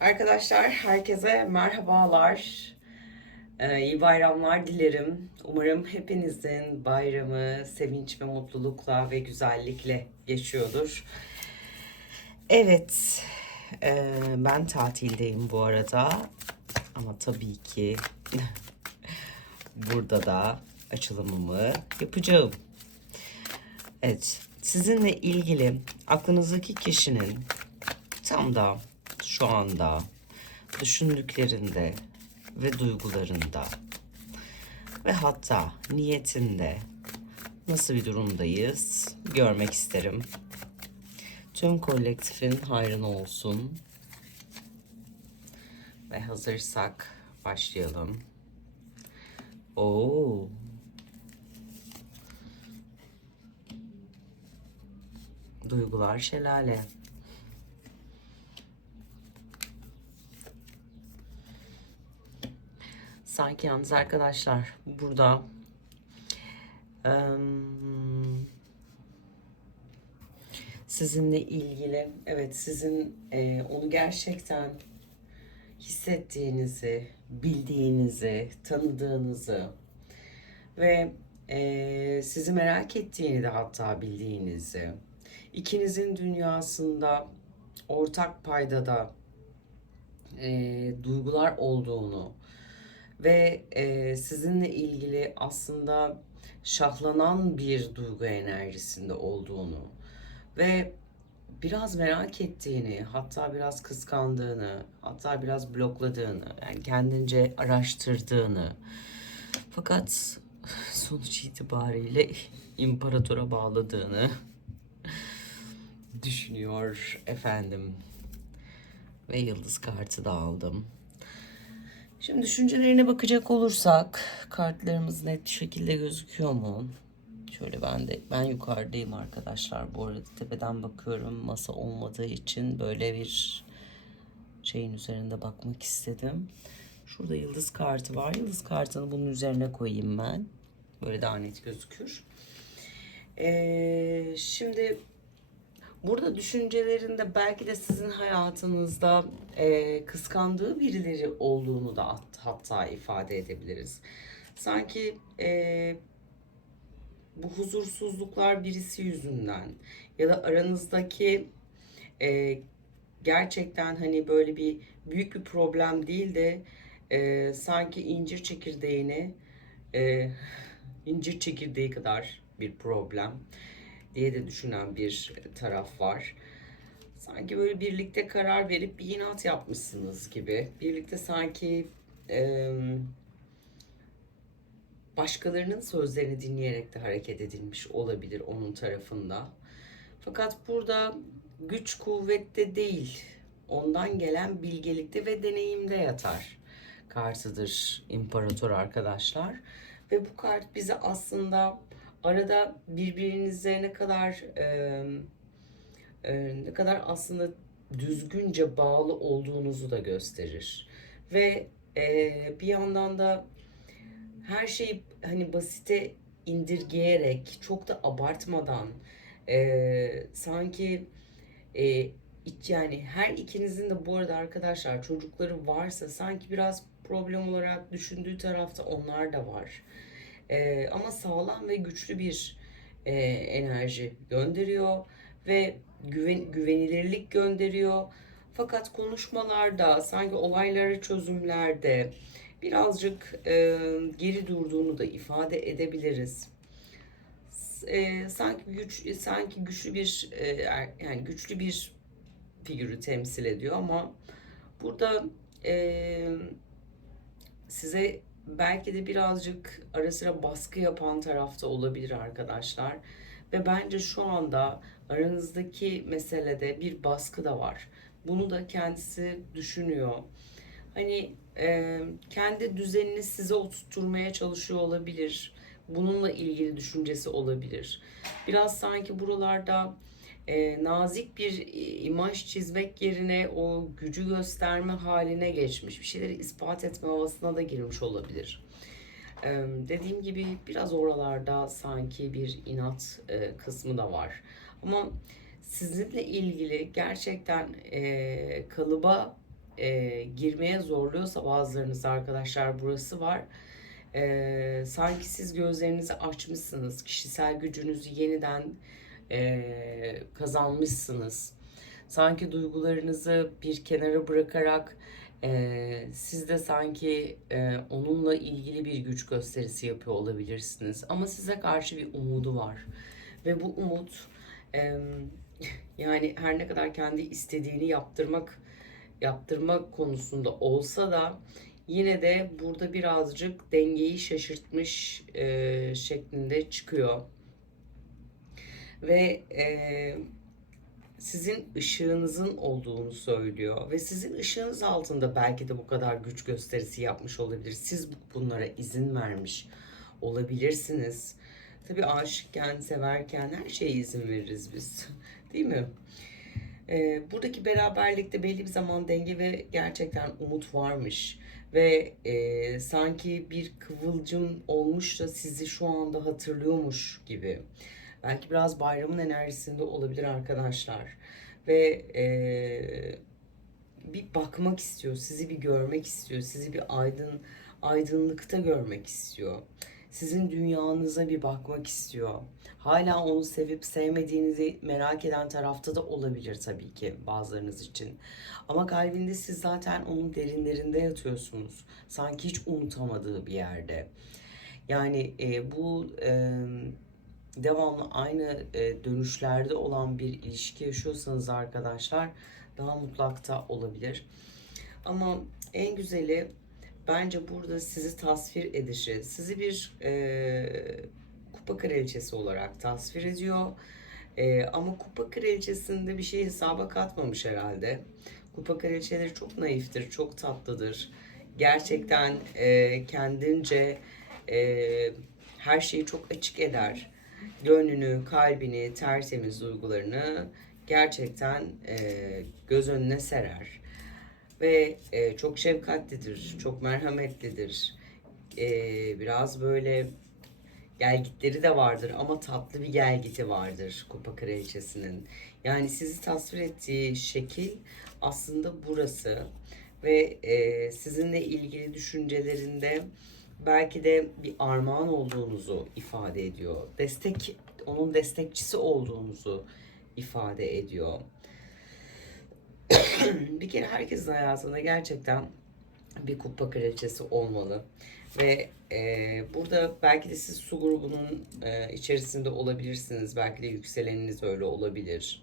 Arkadaşlar herkese merhabalar. Ee, iyi bayramlar dilerim. Umarım hepinizin bayramı sevinç ve mutlulukla ve güzellikle geçiyordur. Evet, e, ben tatildeyim bu arada. Ama tabii ki burada da açılımımı yapacağım. Evet, sizinle ilgili aklınızdaki kişinin tam da şu anda düşündüklerinde ve duygularında ve hatta niyetinde nasıl bir durumdayız görmek isterim. Tüm kolektifin hayrına olsun. Ve hazırsak başlayalım. Oo. Duygular şelale. Sanki yalnız arkadaşlar burada. Sizinle ilgili evet sizin e, onu gerçekten hissettiğinizi, bildiğinizi, tanıdığınızı ve e, sizi merak ettiğini de hatta bildiğinizi, ikinizin dünyasında ortak paydada e, duygular olduğunu ve e, sizinle ilgili aslında şahlanan bir duygu enerjisinde olduğunu ve biraz merak ettiğini, hatta biraz kıskandığını, hatta biraz blokladığını, yani kendince araştırdığını fakat sonuç itibariyle imparatora bağladığını düşünüyor efendim. Ve yıldız kartı da aldım. Şimdi düşüncelerine bakacak olursak kartlarımız net bir şekilde gözüküyor mu? Şöyle ben de ben yukarıdayım arkadaşlar. Bu arada tepeden bakıyorum. Masa olmadığı için böyle bir şeyin üzerinde bakmak istedim. Şurada yıldız kartı var. Yıldız kartını bunun üzerine koyayım ben. Böyle daha net gözükür. Ee, şimdi Burada düşüncelerinde belki de sizin hayatınızda e, kıskandığı birileri olduğunu da hat- hatta ifade edebiliriz. Sanki e, bu huzursuzluklar birisi yüzünden ya da aranızdaki e, gerçekten hani böyle bir büyük bir problem değil de e, sanki incir çekirdeğini e, incir çekirdeği kadar bir problem diye de düşünen bir taraf var. Sanki böyle birlikte karar verip bir inat yapmışsınız gibi. Birlikte sanki e, başkalarının sözlerini dinleyerek de hareket edilmiş olabilir onun tarafında. Fakat burada güç kuvvette değil, ondan gelen bilgelikte ve deneyimde yatar kartıdır imparator arkadaşlar. Ve bu kart bize aslında arada birbirinize ne kadar e, e, ne kadar aslında düzgünce bağlı olduğunuzu da gösterir. Ve e, bir yandan da her şeyi hani basite indirgeyerek çok da abartmadan e, sanki e, yani her ikinizin de bu arada arkadaşlar çocukları varsa sanki biraz problem olarak düşündüğü tarafta onlar da var. Ee, ama sağlam ve güçlü bir e, enerji gönderiyor ve güven, güvenilirlik gönderiyor. Fakat konuşmalarda, sanki olayları çözümlerde birazcık e, geri durduğunu da ifade edebiliriz. E, sanki güç, sanki güçlü bir e, er- yani güçlü bir figürü temsil ediyor ama burada e, size belki de birazcık ara sıra baskı yapan tarafta olabilir arkadaşlar. Ve bence şu anda aranızdaki meselede bir baskı da var. Bunu da kendisi düşünüyor. Hani e, kendi düzenini size oturtmaya çalışıyor olabilir. Bununla ilgili düşüncesi olabilir. Biraz sanki buralarda e, nazik bir imaj çizmek yerine o gücü gösterme haline geçmiş. Bir şeyleri ispat etme havasına da girmiş olabilir. E, dediğim gibi biraz oralarda sanki bir inat e, kısmı da var. Ama sizinle ilgili gerçekten e, kalıba e, girmeye zorluyorsa bazılarınız arkadaşlar burası var. E, sanki siz gözlerinizi açmışsınız. Kişisel gücünüzü yeniden e, kazanmışsınız. Sanki duygularınızı bir kenara bırakarak e, siz de sanki e, onunla ilgili bir güç gösterisi yapıyor olabilirsiniz. Ama size karşı bir umudu var. Ve bu umut e, yani her ne kadar kendi istediğini yaptırmak yaptırma konusunda olsa da yine de burada birazcık dengeyi şaşırtmış e, şeklinde çıkıyor. Ve e, sizin ışığınızın olduğunu söylüyor ve sizin ışığınız altında belki de bu kadar güç gösterisi yapmış olabilir. Siz bu- bunlara izin vermiş olabilirsiniz. Tabii aşıkken, severken her şeye izin veririz biz. Değil mi? Ee, buradaki beraberlikte belli bir zaman denge ve gerçekten umut varmış. Ve e, sanki bir kıvılcım olmuş da sizi şu anda hatırlıyormuş gibi. Belki biraz bayramın enerjisinde olabilir arkadaşlar. Ve e, bir bakmak istiyor, sizi bir görmek istiyor, sizi bir aydın aydınlıkta görmek istiyor. Sizin dünyanıza bir bakmak istiyor. Hala onu sevip sevmediğinizi merak eden tarafta da olabilir tabii ki bazılarınız için. Ama kalbinde siz zaten onun derinlerinde yatıyorsunuz. Sanki hiç unutamadığı bir yerde. Yani e, bu e, devamlı aynı e, dönüşlerde olan bir ilişki yaşıyorsanız arkadaşlar daha mutlakta olabilir. Ama en güzeli bence burada sizi tasvir edişi, sizi bir e, kupa kraliçesi olarak tasvir ediyor. E, ama kupa kraliçesinde bir şey hesaba katmamış herhalde. Kupa kraliçeleri çok naiftir, çok tatlıdır. Gerçekten e, kendince e, her şeyi çok açık eder. Gönlünü, kalbini, tertemiz duygularını gerçekten e, göz önüne serer. Ve e, çok şefkatlidir, çok merhametlidir. E, biraz böyle gelgitleri de vardır ama tatlı bir gelgiti vardır Kupa Kraliçesi'nin. Yani sizi tasvir ettiği şekil aslında burası ve e, sizinle ilgili düşüncelerinde belki de bir armağan olduğunuzu ifade ediyor. Destek, onun destekçisi olduğunuzu ifade ediyor. bir kere herkesin hayatında gerçekten bir kupa kraliçesi olmalı. Ve e, burada belki de siz su grubunun e, içerisinde olabilirsiniz. Belki de yükseleniniz öyle olabilir.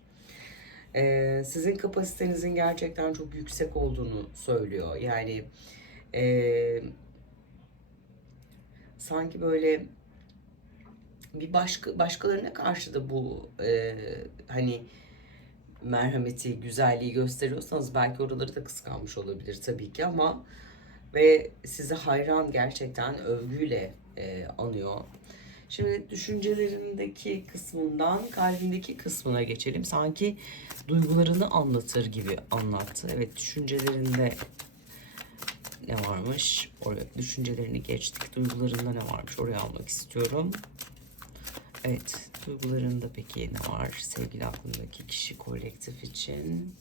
E, sizin kapasitenizin gerçekten çok yüksek olduğunu söylüyor. Yani e, sanki böyle bir başka başkalarına karşı da bu e, hani merhameti, güzelliği gösteriyorsanız belki oraları da kıskanmış olabilir tabii ki ama ve sizi hayran gerçekten övgüyle e, anıyor. Şimdi düşüncelerindeki kısmından kalbindeki kısmına geçelim. Sanki duygularını anlatır gibi anlattı. Evet düşüncelerinde ne varmış? Oraya düşüncelerini geçtik. Duygularında ne varmış? Oraya almak istiyorum. Evet, duygularında peki ne var? Sevgili aklındaki kişi kolektif için.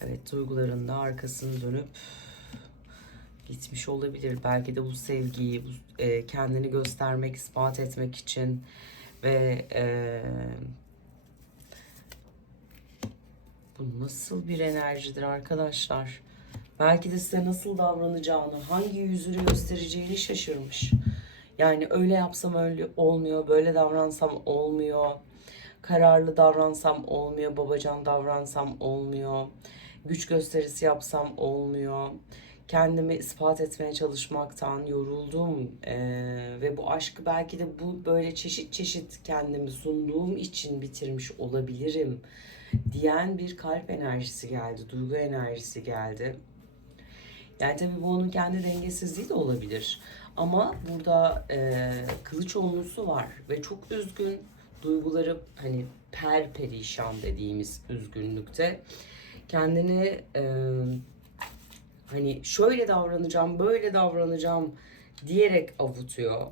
Evet, duygularında arkasını dönüp gitmiş olabilir. Belki de bu sevgiyi, bu, e, kendini göstermek, ispat etmek için ve e, bu nasıl bir enerjidir arkadaşlar? Belki de size nasıl davranacağını, hangi yüzünü göstereceğini şaşırmış. Yani öyle yapsam öyle olmuyor, böyle davransam olmuyor. Kararlı davransam olmuyor, babacan davransam olmuyor. Güç gösterisi yapsam olmuyor. Kendimi ispat etmeye çalışmaktan yoruldum Ee, ve bu aşkı belki de bu böyle çeşit çeşit kendimi sunduğum için bitirmiş olabilirim diyen bir kalp enerjisi geldi, duygu enerjisi geldi. Yani tabii bu onun kendi dengesizliği de olabilir. Ama burada e, kılıç onlusu var ve çok üzgün duyguları hani per perişan dediğimiz üzgünlükte kendini e, hani şöyle davranacağım, böyle davranacağım diyerek avutuyor.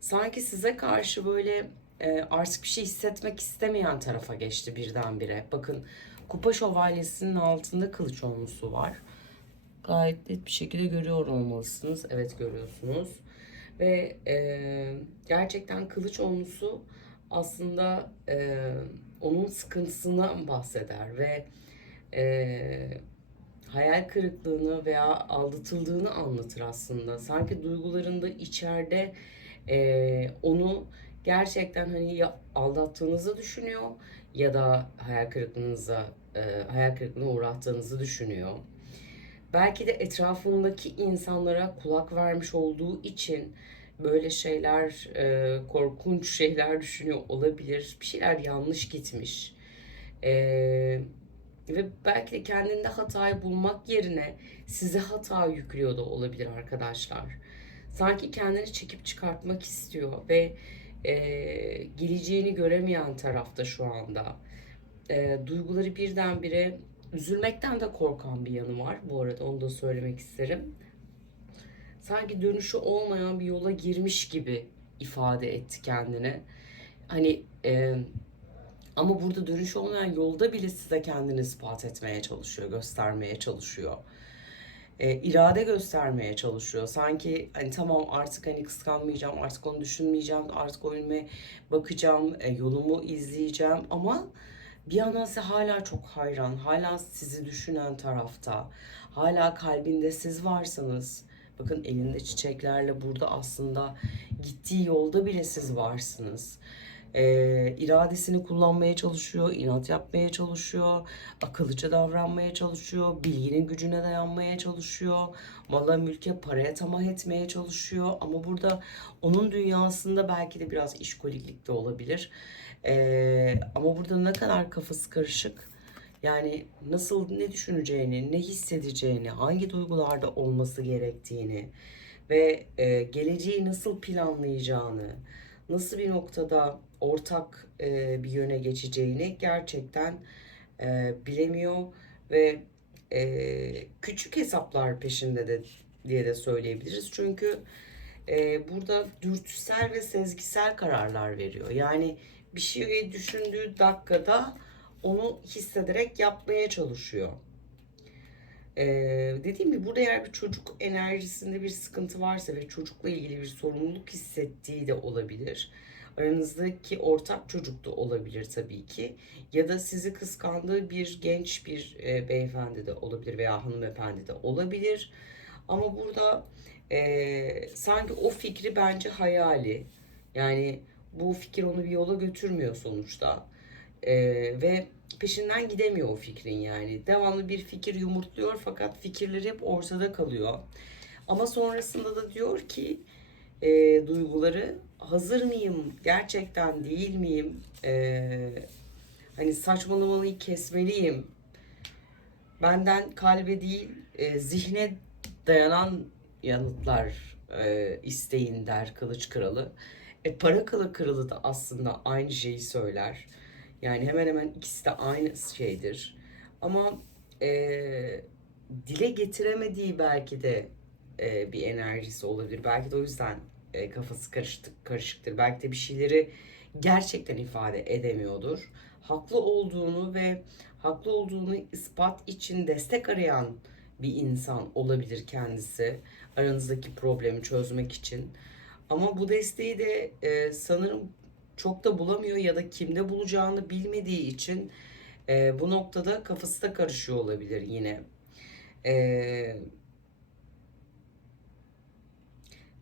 Sanki size karşı böyle e, artık bir şey hissetmek istemeyen tarafa geçti birdenbire. Bakın Kupa şövalyesinin altında kılıç olmusu var. Gayet net bir şekilde görüyor olmalısınız. Evet görüyorsunuz. Ve e, gerçekten kılıç olmusu aslında e, onun sıkıntısından bahseder ve e, hayal kırıklığını veya aldatıldığını anlatır aslında. Sanki duygularında içeride e, onu gerçekten hani ya aldattığınızı düşünüyor ya da hayal kırıklığınıza e, hayal kırıklığına uğrattığınızı düşünüyor. Belki de etrafındaki insanlara kulak vermiş olduğu için böyle şeyler, e, korkunç şeyler düşünüyor olabilir. Bir şeyler yanlış gitmiş. E, ve belki de kendinde hatayı bulmak yerine size hata yüklüyor da olabilir arkadaşlar. Sanki kendini çekip çıkartmak istiyor ve e, geleceğini göremeyen tarafta şu anda. E, duyguları birdenbire üzülmekten de korkan bir yanı var. Bu arada onu da söylemek isterim. Sanki dönüşü olmayan bir yola girmiş gibi ifade etti kendini. Hani e, ama burada dönüş olmayan yolda bile size kendini ispat etmeye çalışıyor, göstermeye çalışıyor. E, irade göstermeye çalışıyor. Sanki hani tamam artık hani kıskanmayacağım, artık onu düşünmeyeceğim, artık önüme bakacağım, e, yolumu izleyeceğim ama bir yandan size hala çok hayran, hala sizi düşünen tarafta, hala kalbinde siz varsınız. Bakın elinde çiçeklerle burada aslında gittiği yolda bile siz varsınız e, iradesini kullanmaya çalışıyor, inat yapmaya çalışıyor, akıllıca davranmaya çalışıyor, bilginin gücüne dayanmaya çalışıyor, mala mülke paraya tamah etmeye çalışıyor. Ama burada onun dünyasında belki de biraz işkoliklik de olabilir. E, ama burada ne kadar kafası karışık. Yani nasıl ne düşüneceğini, ne hissedeceğini, hangi duygularda olması gerektiğini ve e, geleceği nasıl planlayacağını, nasıl bir noktada ortak e, bir yöne geçeceğini gerçekten e, bilemiyor ve e, küçük hesaplar peşinde de diye de söyleyebiliriz. Çünkü e, burada dürtüsel ve sezgisel kararlar veriyor. Yani bir şeyi düşündüğü dakikada onu hissederek yapmaya çalışıyor. Ee, dediğim gibi burada eğer bir çocuk enerjisinde bir sıkıntı varsa ve çocukla ilgili bir sorumluluk hissettiği de olabilir. Aranızdaki ortak çocuk da olabilir tabii ki. Ya da sizi kıskandığı bir genç bir e, beyefendi de olabilir veya hanımefendi de olabilir. Ama burada e, sanki o fikri bence hayali. Yani bu fikir onu bir yola götürmüyor sonuçta. E, ve peşinden gidemiyor o fikrin yani. Devamlı bir fikir yumurtluyor fakat fikirleri hep ortada kalıyor. Ama sonrasında da diyor ki e, duyguları hazır mıyım, gerçekten değil miyim, e, hani saçmalamalıyı kesmeliyim, benden kalbe değil e, zihne dayanan yanıtlar e, isteyin der Kılıç Kralı. E, para kılı kralı da aslında aynı şeyi söyler. Yani hemen hemen ikisi de aynı şeydir. Ama e, dile getiremediği belki de e, bir enerjisi olabilir. Belki de o yüzden e, kafası karışık, karışıktır. Belki de bir şeyleri gerçekten ifade edemiyordur. Haklı olduğunu ve haklı olduğunu ispat için destek arayan bir insan olabilir kendisi. Aranızdaki problemi çözmek için. Ama bu desteği de e, sanırım çok da bulamıyor ya da kimde bulacağını bilmediği için e, bu noktada kafası da karışıyor olabilir yine. E,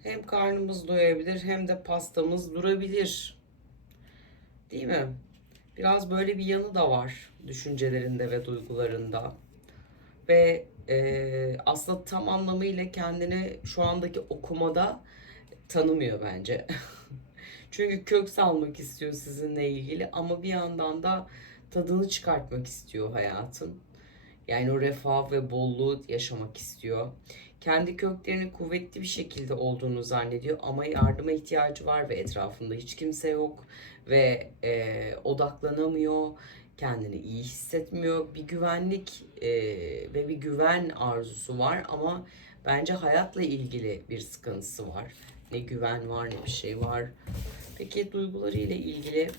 hem karnımız doyabilir hem de pastamız durabilir. Değil mi? Biraz böyle bir yanı da var düşüncelerinde ve duygularında. Ve e, aslında tam anlamıyla kendini şu andaki okumada tanımıyor bence. Çünkü kök salmak istiyor sizinle ilgili ama bir yandan da tadını çıkartmak istiyor hayatın. Yani o refah ve bolluğu yaşamak istiyor. Kendi köklerinin kuvvetli bir şekilde olduğunu zannediyor ama yardıma ihtiyacı var ve etrafında hiç kimse yok ve e, odaklanamıyor. Kendini iyi hissetmiyor. Bir güvenlik e, ve bir güven arzusu var ama bence hayatla ilgili bir sıkıntısı var ne güven var ne bir şey var. Peki duyguları ile ilgili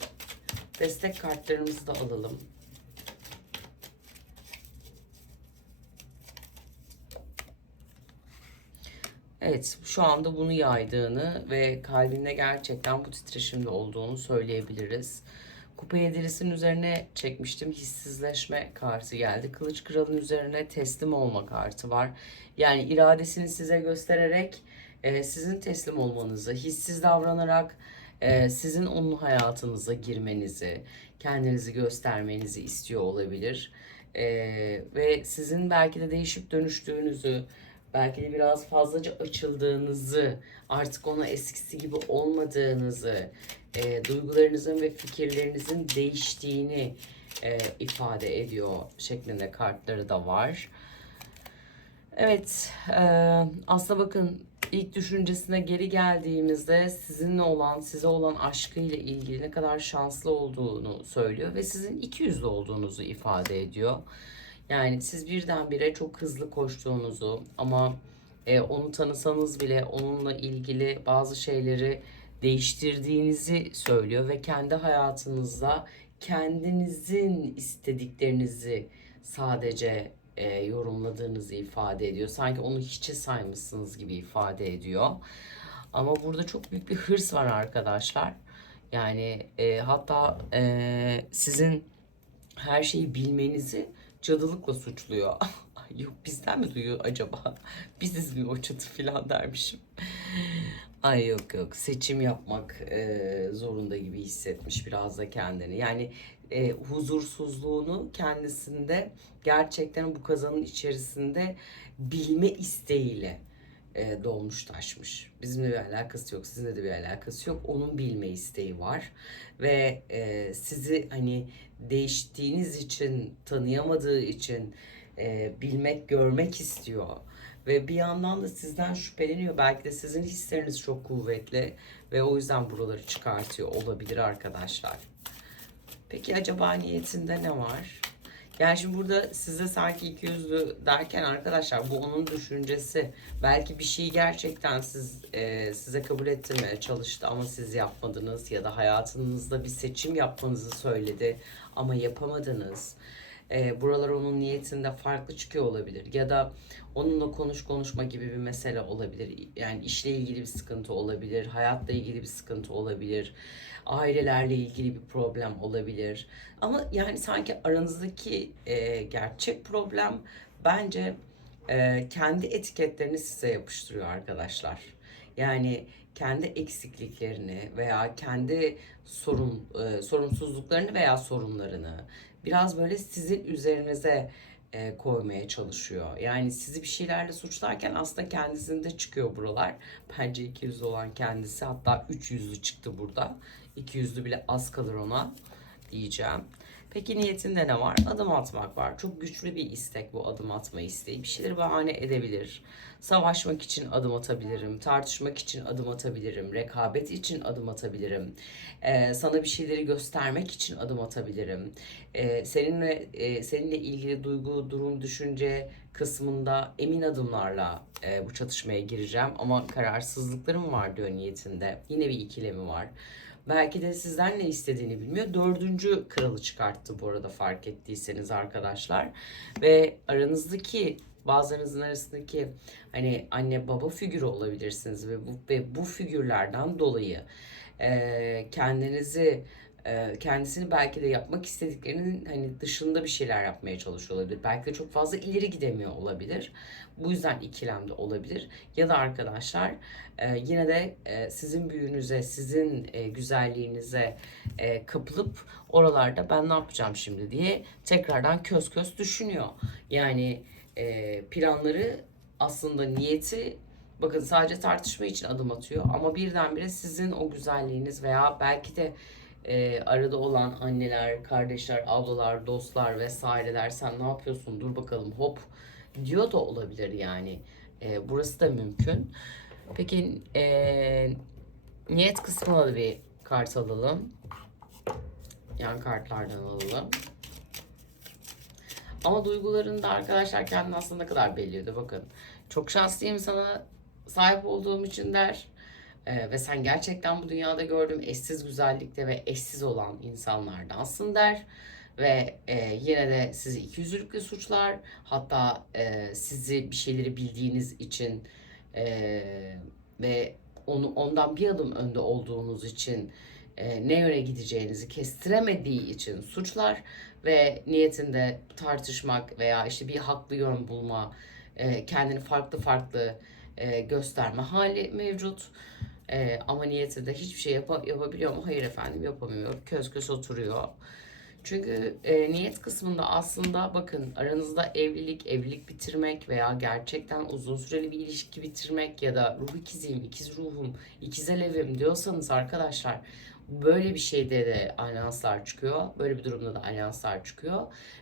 destek kartlarımızı da alalım. Evet, şu anda bunu yaydığını ve kalbinde gerçekten bu titreşimde olduğunu söyleyebiliriz. Kupa yedilisinin üzerine çekmiştim. Hissizleşme kartı geldi. Kılıç kralın üzerine teslim olma kartı var. Yani iradesini size göstererek e, sizin teslim olmanızı, hissiz davranarak e, sizin onun hayatınıza girmenizi, kendinizi göstermenizi istiyor olabilir. E, ve sizin belki de değişip dönüştüğünüzü, belki de biraz fazlaca açıldığınızı, artık ona eskisi gibi olmadığınızı, e, duygularınızın ve fikirlerinizin değiştiğini e, ifade ediyor şeklinde kartları da var. Evet, e, aslında bakın ilk düşüncesine geri geldiğimizde sizinle olan, size olan aşkıyla ilgili ne kadar şanslı olduğunu söylüyor ve sizin iki yüzlü olduğunuzu ifade ediyor. Yani siz birdenbire çok hızlı koştuğunuzu ama e, onu tanısanız bile onunla ilgili bazı şeyleri değiştirdiğinizi söylüyor ve kendi hayatınızda kendinizin istediklerinizi sadece e, yorumladığınızı ifade ediyor. Sanki onu hiçe saymışsınız gibi ifade ediyor. Ama burada çok büyük bir hırs var arkadaşlar. Yani e, hatta e, sizin her şeyi bilmenizi cadılıkla suçluyor. Yok bizden mi duyuyor acaba? Biziz mi o çatı falan dermişim. Ay yok yok seçim yapmak e, zorunda gibi hissetmiş biraz da kendini. Yani e, huzursuzluğunu kendisinde gerçekten bu kazanın içerisinde bilme isteğiyle e, dolmuş taşmış. Bizimle bir alakası yok, sizinle de bir alakası yok. Onun bilme isteği var ve e, sizi hani değiştiğiniz için, tanıyamadığı için e, bilmek, görmek istiyor. Ve bir yandan da sizden şüpheleniyor. Belki de sizin hisleriniz çok kuvvetli ve o yüzden buraları çıkartıyor olabilir arkadaşlar. Peki acaba niyetinde ne var? Yani şimdi burada size sanki iki yüzlü derken arkadaşlar bu onun düşüncesi. Belki bir şeyi gerçekten siz e, size kabul ettirmeye çalıştı ama siz yapmadınız ya da hayatınızda bir seçim yapmanızı söyledi ama yapamadınız. E, buralar onun niyetinde farklı çıkıyor olabilir ya da onunla konuş konuşma gibi bir mesele olabilir. Yani işle ilgili bir sıkıntı olabilir, hayatla ilgili bir sıkıntı olabilir ailelerle ilgili bir problem olabilir. Ama yani sanki aranızdaki e, gerçek problem bence e, kendi etiketlerini size yapıştırıyor arkadaşlar. Yani kendi eksikliklerini veya kendi sorun e, sorunsuzluklarını veya sorunlarını biraz böyle sizin üzerinize e, koymaya çalışıyor. Yani sizi bir şeylerle suçlarken aslında kendisinde çıkıyor buralar. Bence iki yüzlü olan kendisi hatta üç yüzlü çıktı burada. İki yüzlü bile az kalır ona diyeceğim. Peki niyetinde ne var? Adım atmak var. Çok güçlü bir istek bu adım atma isteği. Bir şeyleri bahane edebilir. Savaşmak için adım atabilirim. Tartışmak için adım atabilirim. Rekabet için adım atabilirim. Ee, sana bir şeyleri göstermek için adım atabilirim. Ee, seninle e, seninle ilgili duygu, durum, düşünce kısmında emin adımlarla e, bu çatışmaya gireceğim. Ama kararsızlıklarım var diyor niyetinde. Yine bir ikilemi var. Belki de sizden ne istediğini bilmiyor. Dördüncü kralı çıkarttı bu arada fark ettiyseniz arkadaşlar. Ve aranızdaki bazılarınızın arasındaki hani anne baba figürü olabilirsiniz ve bu, ve bu figürlerden dolayı e, kendinizi kendisini belki de yapmak istediklerinin hani dışında bir şeyler yapmaya çalışıyor olabilir. Belki de çok fazla ileri gidemiyor olabilir. Bu yüzden ikilemde olabilir. Ya da arkadaşlar e, yine de e, sizin büyünüze, sizin e, güzelliğinize e, kapılıp oralarda ben ne yapacağım şimdi diye tekrardan köz köz düşünüyor. Yani e, planları aslında niyeti bakın sadece tartışma için adım atıyor ama birdenbire sizin o güzelliğiniz veya belki de e, arada olan anneler, kardeşler, ablalar, dostlar vesaireler sen ne yapıyorsun dur bakalım hop diyor da olabilir yani. E, burası da mümkün. Peki e, niyet kısmına da bir kart alalım. Yan kartlardan alalım. Ama duygularında arkadaşlar kendini aslında ne kadar belliyordu bakın. Çok şanslıyım sana sahip olduğum için der. Ee, ve sen gerçekten bu dünyada gördüğüm eşsiz güzellikte ve eşsiz olan insanlardansın der. Ve e, yine de sizi ikiyüzlülükle suçlar. Hatta e, sizi bir şeyleri bildiğiniz için Ee, ve onu ondan bir adım önde olduğunuz için e, ne yöne gideceğinizi kestiremediği için suçlar ve niyetinde tartışmak veya işte bir haklı yön bulma, e, kendini farklı farklı e, gösterme hali mevcut. E, ama niyetinde hiçbir şey yapa- yapabiliyor mu? Hayır efendim yapamıyor. Köz köz oturuyor. Çünkü e, niyet kısmında aslında bakın aranızda evlilik, evlilik bitirmek veya gerçekten uzun süreli bir ilişki bitirmek ya da ruh ikiziyim, ikiz ruhum, ikiz alevim diyorsanız arkadaşlar böyle bir şeyde de alyanslar çıkıyor. Böyle bir durumda da alyanslar çıkıyor.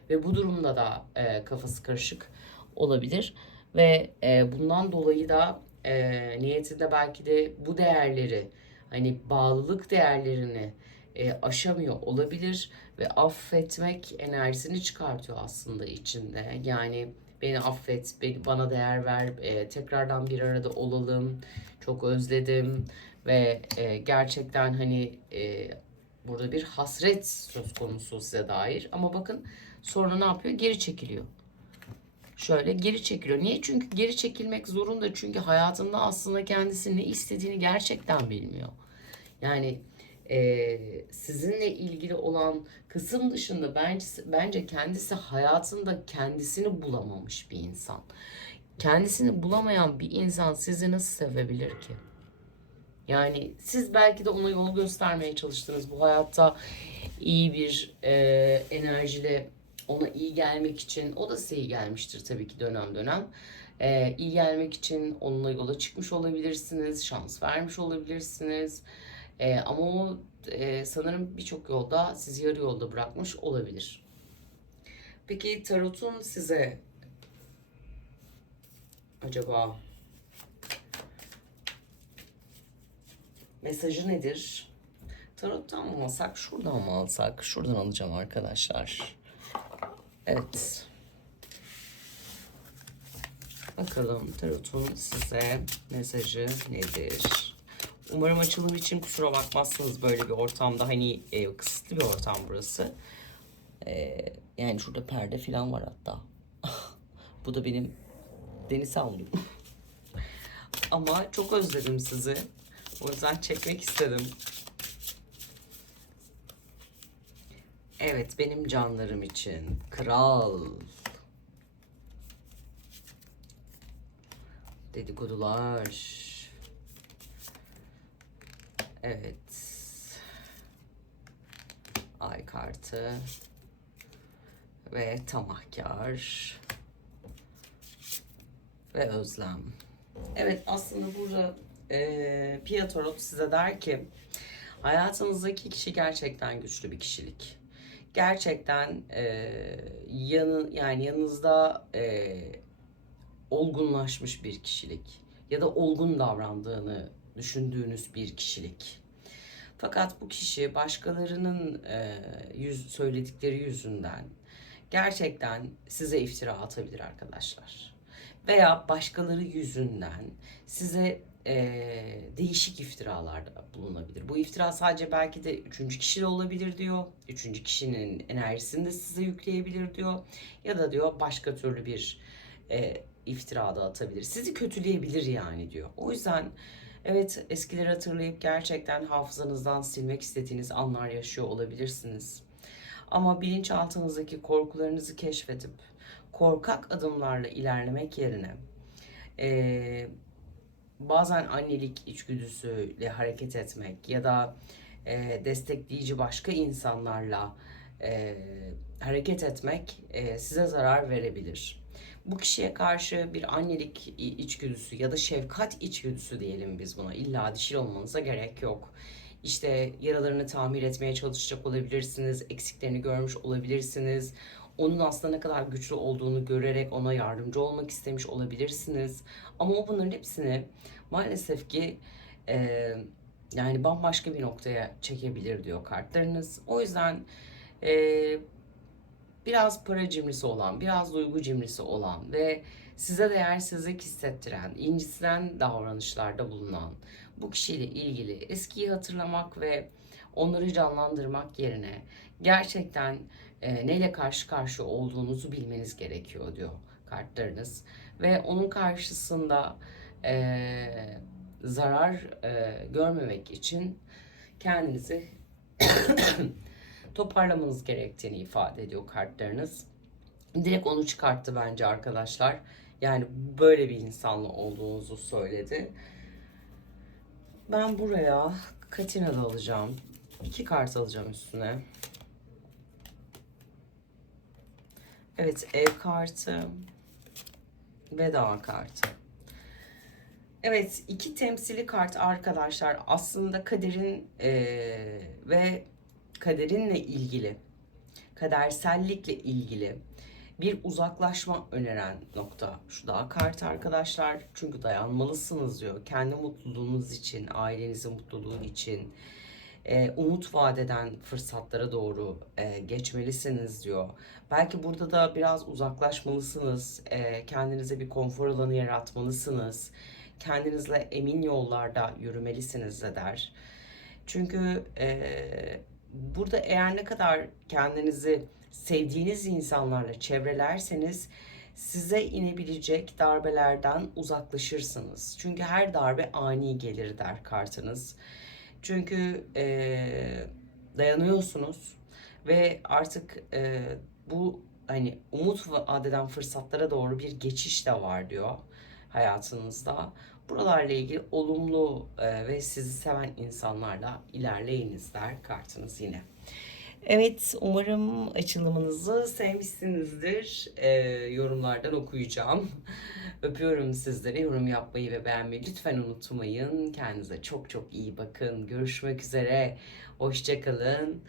Ve bu durumda da e, kafası karışık olabilir. Ve e, bundan dolayı da e, niyetinde belki de bu değerleri hani bağlılık değerlerini e, aşamıyor olabilir ve affetmek enerjisini çıkartıyor aslında içinde. Yani beni affet, beni, bana değer ver, e, tekrardan bir arada olalım, çok özledim ve e, gerçekten hani e, burada bir hasret söz konusu size dair. Ama bakın sonra ne yapıyor? Geri çekiliyor. Şöyle geri çekiliyor. Niye? Çünkü geri çekilmek zorunda. Çünkü hayatında aslında kendisi ne istediğini gerçekten bilmiyor. Yani e, sizinle ilgili olan kısım dışında bence, bence kendisi hayatında kendisini bulamamış bir insan. Kendisini bulamayan bir insan sizi nasıl sevebilir ki? Yani siz belki de ona yol göstermeye çalıştınız bu hayatta iyi bir e, enerjiyle ona iyi gelmek için o da size iyi gelmiştir tabii ki dönem dönem. E, iyi gelmek için onunla yola çıkmış olabilirsiniz, şans vermiş olabilirsiniz. E, ama o e, sanırım birçok yolda sizi yarı yolda bırakmış olabilir. Peki tarotun size acaba mesajı nedir? Tarottan mı alsak, şuradan mı alsak? Şuradan alacağım arkadaşlar. Evet. Bakalım tarotun size mesajı nedir? Umarım açılım için kusura bakmazsınız böyle bir ortamda. Hani e, kısıtlı bir ortam burası. E, yani şurada perde falan var hatta. Bu da benim deniz havlum. Ama çok özledim sizi. O yüzden çekmek istedim. Evet benim canlarım için. Kral. Dedikodular. Evet. Ay kartı. Ve tamahkar. Ve özlem. Evet aslında burada e, Pia Tarot size der ki hayatınızdaki kişi gerçekten güçlü bir kişilik. Gerçekten e, yanı yani yanınızda e, olgunlaşmış bir kişilik ya da olgun davrandığını düşündüğünüz bir kişilik. Fakat bu kişi başkalarının e, yüz söyledikleri yüzünden gerçekten size iftira atabilir arkadaşlar. Veya başkaları yüzünden size e, değişik iftiralarda bulunabilir. Bu iftira sadece belki de üçüncü kişi de olabilir diyor. Üçüncü kişinin enerjisini de size yükleyebilir diyor. Ya da diyor başka türlü bir e, iftira da atabilir. Sizi kötüleyebilir yani diyor. O yüzden evet eskileri hatırlayıp gerçekten hafızanızdan silmek istediğiniz anlar yaşıyor olabilirsiniz. Ama bilinçaltınızdaki korkularınızı keşfedip korkak adımlarla ilerlemek yerine e, bazen annelik içgüdüsüyle hareket etmek ya da e, destekleyici başka insanlarla e, hareket etmek e, size zarar verebilir. Bu kişiye karşı bir annelik içgüdüsü ya da şefkat içgüdüsü diyelim biz buna. İlla dişil olmanıza gerek yok. İşte yaralarını tamir etmeye çalışacak olabilirsiniz, eksiklerini görmüş olabilirsiniz. Onun aslında ne kadar güçlü olduğunu görerek ona yardımcı olmak istemiş olabilirsiniz. Ama o bunların hepsini maalesef ki e, yani bambaşka bir noktaya çekebilir diyor kartlarınız. O yüzden e, biraz para cimrisi olan, biraz duygu cimrisi olan ve size değersizlik hissettiren, incitilen davranışlarda bulunan bu kişiyle ilgili eskiyi hatırlamak ve onları canlandırmak yerine gerçekten e, neyle karşı karşı olduğunuzu bilmeniz gerekiyor diyor kartlarınız. Ve onun karşısında e, zarar e, görmemek için kendinizi toparlamanız gerektiğini ifade ediyor kartlarınız. Direkt onu çıkarttı bence arkadaşlar. Yani böyle bir insanla olduğunuzu söyledi. Ben buraya Katina da alacağım. İki kart alacağım üstüne. Evet ev kartı ve dağ kartı. Evet iki temsili kart arkadaşlar aslında kaderin eee, ve kaderinle ilgili kadersellikle ilgili bir uzaklaşma öneren nokta şu dağ kartı arkadaşlar. Çünkü dayanmalısınız diyor. Kendi mutluluğunuz için, ailenizin mutluluğu için, e, umut vadeden fırsatlara doğru e, geçmelisiniz diyor. Belki burada da biraz uzaklaşmalısınız. E, kendinize bir konfor alanı yaratmalısınız. Kendinizle emin yollarda yürümelisiniz de der. Çünkü e, burada eğer ne kadar kendinizi sevdiğiniz insanlarla çevrelerseniz size inebilecek darbelerden uzaklaşırsınız. Çünkü her darbe ani gelir der kartınız. Çünkü eee, dayanıyorsunuz ve artık eee, bu hani umut vadeden fırsatlara doğru bir geçiş de var diyor hayatınızda. Buralarla ilgili olumlu eee, ve sizi seven insanlarla ilerleyiniz der kartınız yine. Evet, umarım açılımınızı sevmişsinizdir. Ee, yorumlardan okuyacağım. Öpüyorum sizleri. Yorum yapmayı ve beğenmeyi lütfen unutmayın. Kendinize çok çok iyi bakın. Görüşmek üzere. Hoşçakalın.